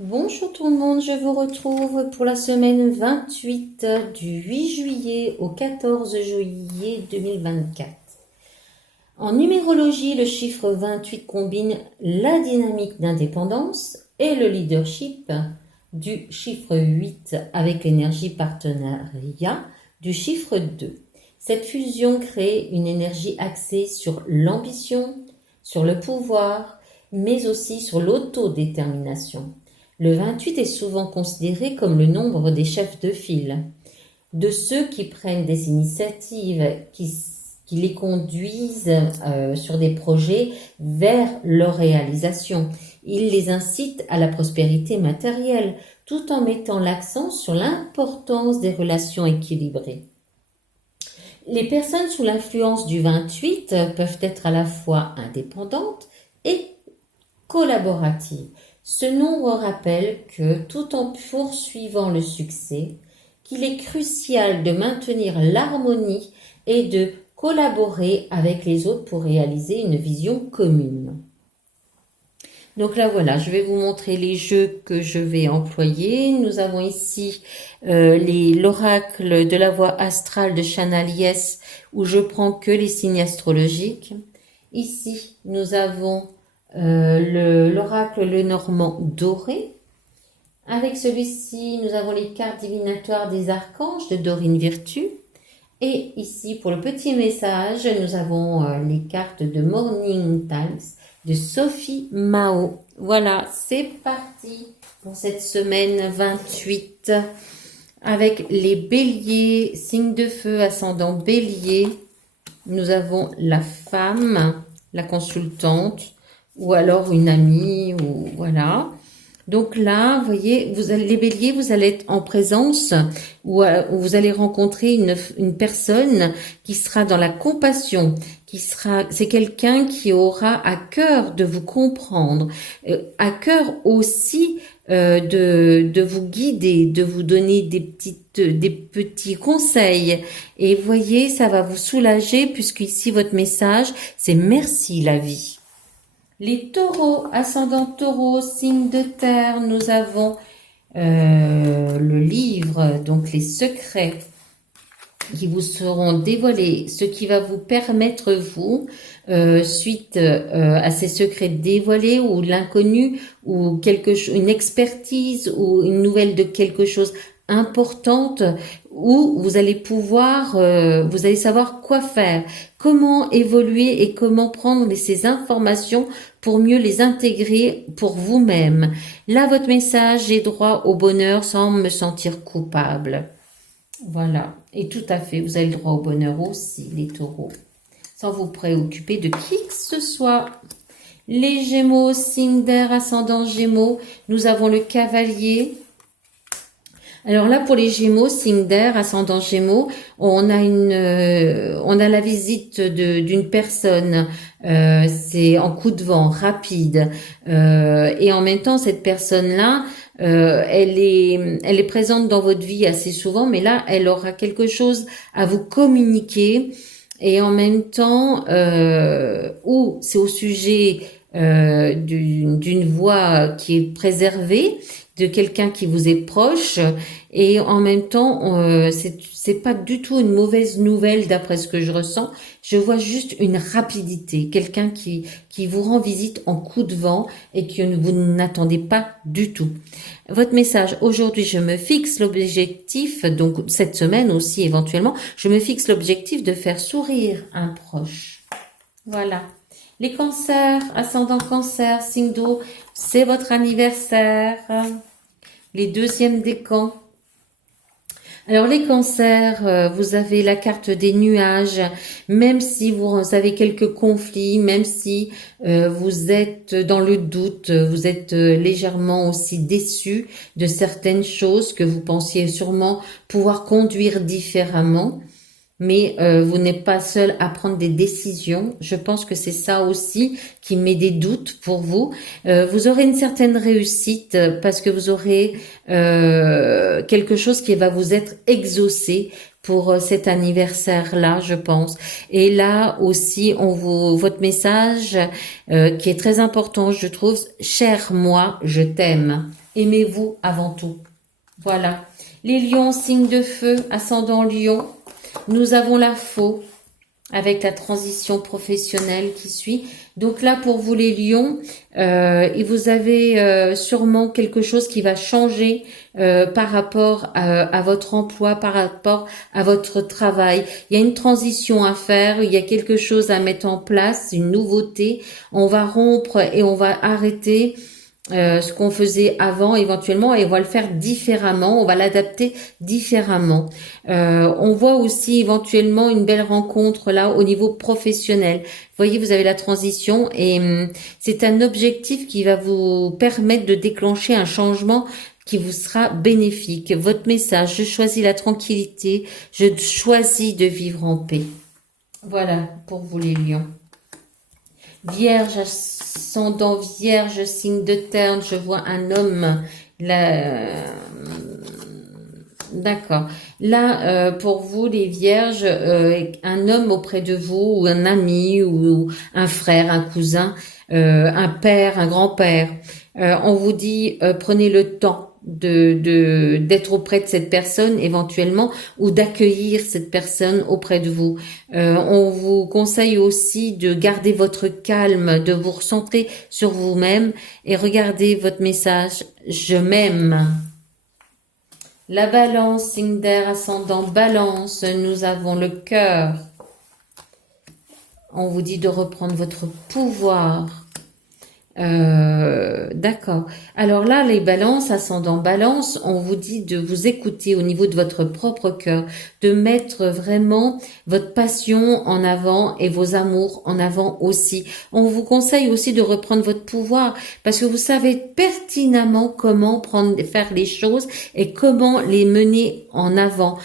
Bonjour tout le monde, je vous retrouve pour la semaine 28 du 8 juillet au 14 juillet 2024. En numérologie, le chiffre 28 combine la dynamique d'indépendance et le leadership du chiffre 8 avec l'énergie partenariat du chiffre 2. Cette fusion crée une énergie axée sur l'ambition, sur le pouvoir, mais aussi sur l'autodétermination. Le 28 est souvent considéré comme le nombre des chefs de file, de ceux qui prennent des initiatives, qui les conduisent sur des projets vers leur réalisation. Il les incite à la prospérité matérielle, tout en mettant l'accent sur l'importance des relations équilibrées. Les personnes sous l'influence du 28 peuvent être à la fois indépendantes et collaboratives. Ce nombre rappelle que, tout en poursuivant le succès, qu'il est crucial de maintenir l'harmonie et de collaborer avec les autres pour réaliser une vision commune. Donc là voilà, je vais vous montrer les jeux que je vais employer. Nous avons ici l'oracle de la voie astrale de Chanel Yes, où je prends que les signes astrologiques. Ici, nous avons l'oracle Lenormand doré. Avec celui-ci, nous avons les cartes divinatoires des archanges de Dorine Virtue. Et ici, pour le petit message, nous avons les cartes de Morning Times de Sophie Mao. Voilà, c'est parti pour cette semaine 28 avec les béliers, signe de feu, ascendant bélier. Nous avons la femme, la consultante, ou alors une amie, ou voilà. Donc là, vous voyez, les béliers, vous allez être en présence où vous allez rencontrer une personne qui sera dans la compassion, c'est quelqu'un qui aura à cœur de vous comprendre, à cœur aussi de vous guider, de vous donner des petits conseils. Et vous voyez, ça va vous soulager puisque ici votre message, c'est merci la vie. Les taureaux, ascendant taureau, signe de terre, nous avons le livre, donc les secrets qui vous seront dévoilés, ce qui va vous permettre, vous, suite à ces secrets dévoilés ou l'inconnu ou une expertise ou une nouvelle de quelque chose importante où vous allez pouvoir, vous allez savoir quoi faire, comment évoluer et comment prendre ces informations pour mieux les intégrer pour vous-même. Là, votre message, j'ai droit au bonheur sans me sentir coupable. Voilà. Et tout à fait, vous avez le droit au bonheur aussi, les taureaux. Sans vous préoccuper de qui que ce soit. Les gémeaux, signe d'air, ascendant gémeaux, nous avons le cavalier. Alors là, pour les gémeaux, signe d'air, ascendant gémeaux, on a la visite d'une personne, c'est en coup de vent, rapide, et en même temps, cette personne-là, elle est présente dans votre vie assez souvent, mais là, elle aura quelque chose à vous communiquer, et en même temps, ou c'est au sujet d'une voix qui est préservée, de quelqu'un qui vous est proche, et en même temps, c'est pas du tout une mauvaise nouvelle d'après ce que je ressens. Je vois juste une rapidité, quelqu'un qui vous rend visite en coup de vent et que vous n'attendez pas du tout. Votre message, aujourd'hui, je me fixe l'objectif, donc cette semaine aussi éventuellement, je me fixe l'objectif de faire sourire un proche. Voilà. Les cancers, ascendant cancer, signe d'eau, c'est votre anniversaire. Les deuxièmes décans. Alors les cancers, vous avez la carte des nuages, même si vous avez quelques conflits, même si vous êtes dans le doute, vous êtes légèrement aussi déçu de certaines choses que vous pensiez sûrement pouvoir conduire différemment. mais vous n'êtes pas seul à prendre des décisions. Je pense que c'est ça aussi qui met des doutes pour vous. Vous aurez une certaine réussite parce que vous aurez quelque chose qui va vous être exaucé pour cet anniversaire-là, je pense. Et là aussi, votre message qui est très important, je trouve, cher moi, je t'aime. Aimez-vous avant tout. Voilà. Les lions, signe de feu, ascendant lion. Nous avons la faux avec la transition professionnelle qui suit. Donc là, pour vous les lions, et vous avez sûrement quelque chose qui va changer par rapport à votre emploi, par rapport à votre travail. Il y a une transition à faire, il y a quelque chose à mettre en place, une nouveauté. On va rompre et on va arrêter ce qu'on faisait avant éventuellement et on va le faire différemment, on va l'adapter différemment. On voit aussi éventuellement une belle rencontre là au niveau professionnel. Vous voyez, vous avez la transition et c'est un objectif qui va vous permettre de déclencher un changement qui vous sera bénéfique. Votre message, je choisis la tranquillité, je choisis de vivre en paix. Voilà pour vous les lions. Vierge, ascendant vierge, signe de terre, je vois un homme. D'accord. Là, pour vous, les vierges, un homme auprès de vous, ou un ami, ou un frère, un cousin, un père, un grand-père. On vous dit, prenez le temps d'être auprès de cette personne éventuellement ou d'accueillir cette personne auprès de vous. On vous conseille aussi de garder votre calme, de vous recentrer sur vous-même et regardez votre message. Je m'aime. La balance, signe d'air ascendant balance, nous avons le cœur. On vous dit de reprendre votre pouvoir. D'accord. Alors là, les balances, ascendant balance, on vous dit de vous écouter au niveau de votre propre cœur, de mettre vraiment votre passion en avant et vos amours en avant aussi. On vous conseille aussi de reprendre votre pouvoir parce que vous savez pertinemment comment faire les choses et comment les mener en avant,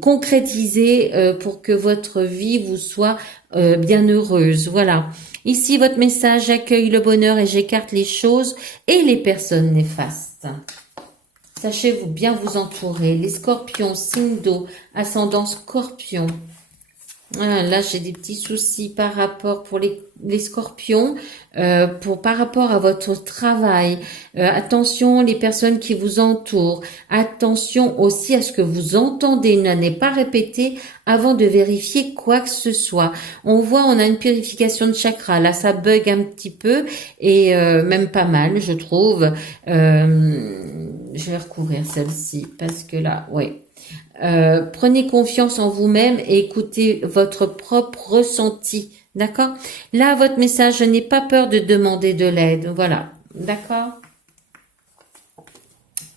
concrétiser pour que votre vie vous soit bien heureuse. Voilà. Ici, votre message, j'accueille le bonheur et j'écarte les choses et les personnes néfastes. Sachez-vous bien vous entourer. Les scorpions, signe d'eau, ascendant scorpion. Ah, là, j'ai des petits soucis par rapport pour les scorpions, par rapport à votre travail. Attention, les personnes qui vous entourent. Attention aussi à ce que vous entendez. N'allez pas répéter avant de vérifier quoi que ce soit. On voit, on a une purification de chakra. Là, ça bug un petit peu et même pas mal, je trouve. Je vais recouvrir celle-ci parce que là, ouais. Prenez confiance en vous-même et écoutez votre propre ressenti. D'accord? Là, votre message, je n'ai pas peur de demander de l'aide. Voilà. D'accord?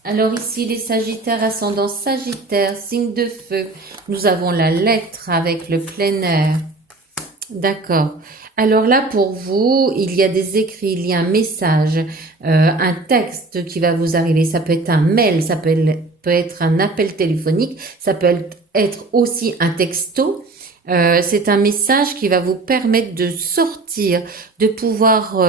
Alors ici, les Sagittaires, ascendant Sagittaire, signe de feu. Nous avons la lettre avec le plein air. D'accord. Alors là, pour vous, il y a des écrits, il y a un message, un texte qui va vous arriver. Ça peut être un mail, ça peut être un appel téléphonique, ça peut être aussi un texto. C'est un message qui va vous permettre de sortir, de pouvoir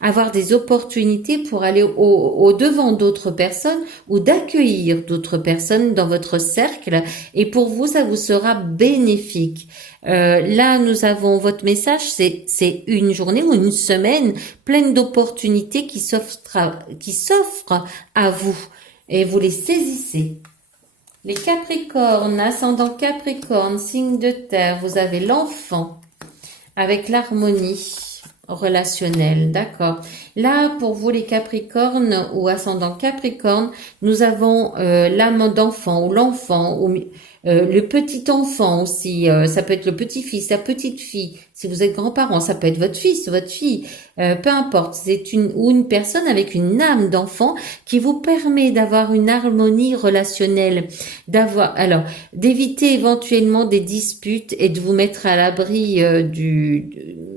avoir des opportunités pour aller au devant d'autres personnes ou d'accueillir d'autres personnes dans votre cercle. Et pour vous, ça vous sera bénéfique. Là, nous avons votre message, c'est une journée ou une semaine pleine d'opportunités qui s'offrent à vous. Et vous les saisissez. Les Capricornes, ascendant Capricorne, signe de terre, vous avez l'enfant avec l'harmonie relationnelle, d'accord. Là, pour vous les Capricornes ou ascendant Capricorne, nous avons l'âme d'enfant ou l'enfant ou le petit enfant aussi, ça peut être le petit-fils, la petite-fille, si vous êtes grands-parents, ça peut être votre fils, votre fille, peu importe, c'est une personne avec une âme d'enfant qui vous permet d'avoir une harmonie relationnelle, d'éviter éventuellement des disputes et de vous mettre à l'abri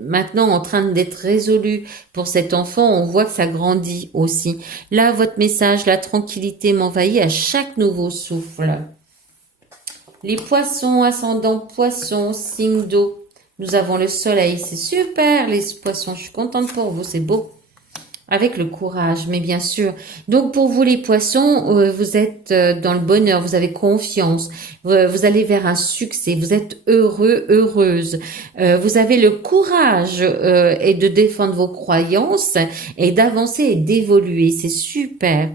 maintenant en train d'être résolu pour cet enfant, on voit que ça grandit aussi. Là, votre message, la tranquillité m'envahit à chaque nouveau souffle. Les poissons, ascendant poissons, signe d'eau. Nous avons le soleil, c'est super les poissons, je suis contente pour vous, c'est beau. Avec le courage, mais bien sûr. Donc pour vous les poissons, vous êtes dans le bonheur, vous avez confiance, vous allez vers un succès, vous êtes heureux, heureuse. Vous avez le courage et de défendre vos croyances et d'avancer et d'évoluer, c'est super.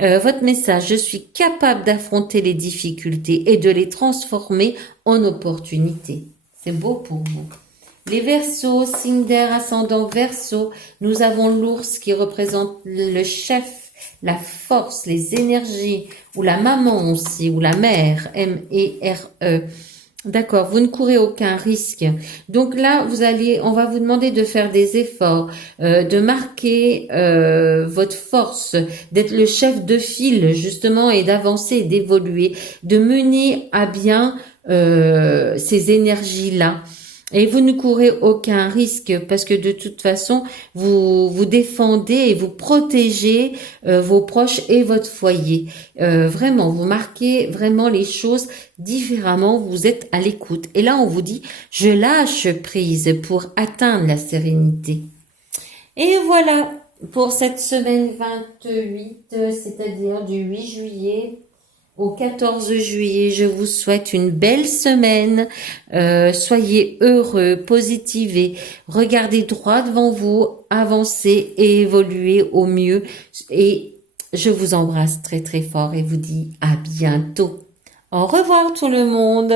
Votre message, je suis capable d'affronter les difficultés et de les transformer en opportunités. C'est beau pour vous. Les Verseaux, signe d'air ascendant Verseau, nous avons l'ours qui représente le chef, la force, les énergies, ou la maman aussi, ou la mère, M-E-R-E. D'accord, vous ne courez aucun risque. Donc là, on va vous demander de faire des efforts, de marquer votre force, d'être le chef de file justement et d'avancer, d'évoluer, de mener à bien ces énergies-là. Et vous ne courez aucun risque parce que de toute façon, vous défendez et vous protégez vos proches et votre foyer. Vraiment, vous marquez vraiment les choses différemment, vous êtes à l'écoute. Et là, on vous dit, je lâche prise pour atteindre la sérénité. Et voilà, pour cette semaine 28, c'est-à-dire du 8 juillet au 14 juillet, je vous souhaite une belle semaine. Soyez heureux, positivez, regardez droit devant vous, avancez et évoluez au mieux. Et je vous embrasse très très fort et vous dis à bientôt. Au revoir tout le monde.